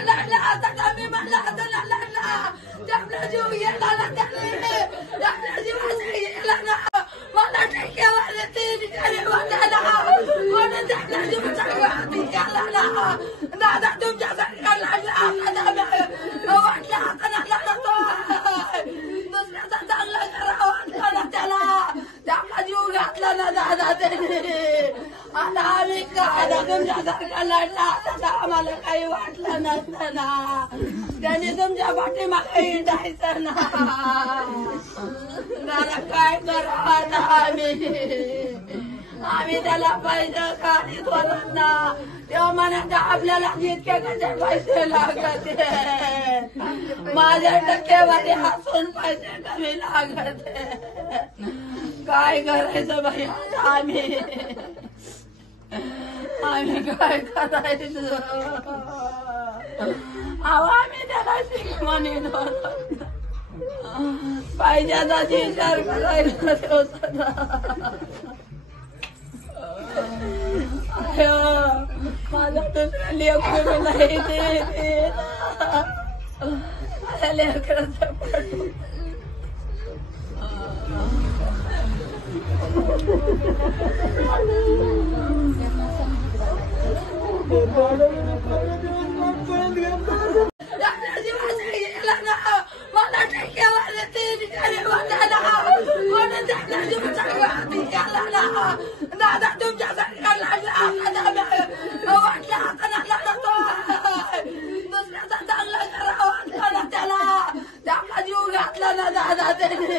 लढला आता कमी मला आता लढला आपला जीव गेला ना त्याने आपला जीव गेला ना मला ठेकेवाले ते निघाले वाटायला म्हणून आपला जीव चांगला गेला ना दादा तुमच्यासाठी लढला वाटला आता ना लढतो दुसऱ्याचा चांगला करा वाटला ना त्याला आपला जीव घातला ना दादा त्याने आता आम्ही काय तुमच्यासारखा लढला आता आम्हाला काही वाटलं नसतं ना त्याने तुमच्या पाठीमागे हिंडायचं ना दादा काय करावं आता आम्ही त्याला पैसे काढीत होतो ना तेव्हा म्हणायचं आपल्याला जितके कसे पैसे लागत माझ्या टक्केवारी हसून पैसे कमी लागत काय करायचं बाई आम्ही काय करायचं आम्ही त्याला शिक म्हणत होतो पाहिजेचा विचार करायचा होता माझा दुसरा लेकर नाही ते लेकराचा पडतो मला ठेकेवाले ते निघाले वाटायला म्हणून आपला जीव चांगला गेला ना दादा तुमच्यासाठी लढला आता वाटला आता ना लढतो दुसऱ्याचा चांगला करा वाटला ना त्याला आपला जीव घातला ना दादा त्याने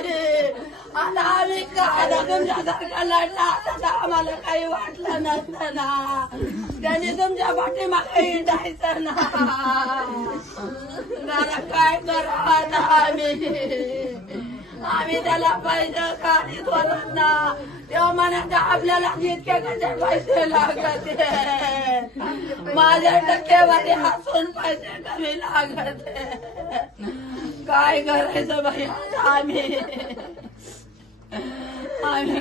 आता आम्ही काय तुमच्यासारखा लढला आता आम्हाला काही वाटलं नसतं ना त्याने तुमच्या पाठीमागे हिंडायचं ना दादा काय करावं आता आम्ही त्याला पैसे काढीत होतो ना तेव्हा म्हणायचं आपल्याला जितके कसे पैसे लागत माझ्या टक्केवारी हसून पैसे कमी लागत काय करायचं बाई आम्ही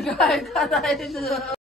काय करायचं